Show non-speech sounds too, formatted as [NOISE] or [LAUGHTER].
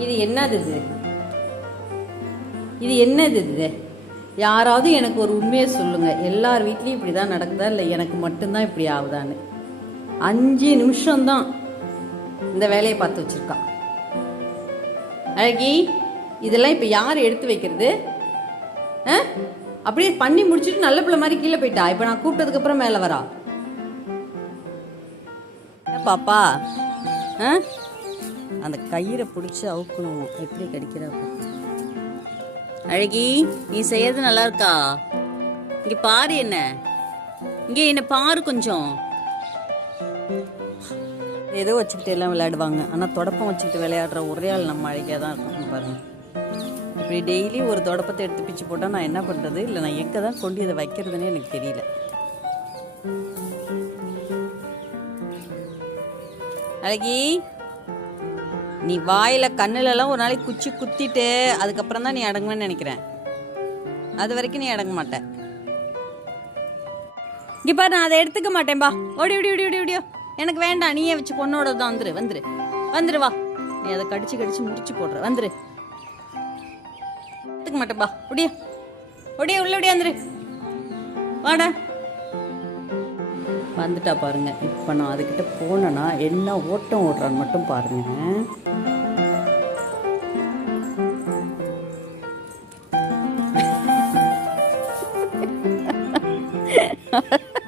இது என்னது இது? இது என்னது இது? யாராவது எனக்கு ஒரு உண்மையை சொல்லுங்கள் எல்லார் வீட்லேயும் இப்படி தான் நடக்குதா? இல்லை எனக்கு மட்டும்தான் இப்படி ஆகுதான்னு. அஞ்சு நிமிஷம்தான் இந்த வேலையை பார்த்து வச்சுருக்கான் அழகி இதெல்லாம் இப்போ யார் எடுத்து வைக்கிறது? ஆ? அப்படியே பண்ணி முடிச்சுட்டு நல்ல பிள்ளை மாதிரி கீழே போயிட்டா. இப்போ நான் கூப்பிட்டதுக்கப்புறம் மேலே வரா. பாப்பா? ஆ? அந்த கயிறை பிடிச்சி அவுக்கணும். எப்படி கடிக்கிறா பாரு. அழகி நீ செய்யறது நல்லா இருக்கா இங்க பாரு என்ன. இங்க என்ன பாரு கொஞ்சம். ஏதோ வச்சுக்கிட்டு எல்லாம் விளையாடுவாங்க. ஆனால் தொடப்பம் வச்சுக்கிட்டு விளையாடுற ஒரே ஆள் நம்ம அழகியாக தான் இருக்கும் பாருங்க. இப்படி டெய்லி ஒரு தொடப்பத்தை எடுத்து பிச்சு போட்டால் நான் என்ன பண்ணுறது இல்லை நான் எங்கே தான் கொண்டு இதை வைக்கிறதுனே எனக்கு தெரியல. அழகி நீ வாயில கண்ணுலலாம் ஒரு நாளைக்கு குச்சி குத்திட்டு அதுக்கப்புறம் தான் நீ அடங்குவேன்னு நினைக்கிறேன். அது வரைக்கும் நீ அடங்க மாட்ட. இங்கே பாரு நான் அதை எடுத்துக்க மாட்டேன்பா. ஓடி ஓடி ஓடி ஓடி ஓடியோ. எனக்கு வேண்டாம் நீயே வச்சு பொண்ணோட தான். வந்துரு வந்துரு. வந்துரு வா. நீ அதை கடிச்சு கடிச்சு முடிச்சு போடுற. வந்துரு. எடுத்துக்க மாட்டேன்பா. ஒடியா ஒடியா உள்ள ஒடியா வந்துரு. வாடா. வந்துட்டா பாருங்க. இப்போ நான் அதுக்கிட்ட போனேன்னா என்ன ஓட்டம் ஓடுறான்னு மட்டும் பாருங்க. [LAUGHS]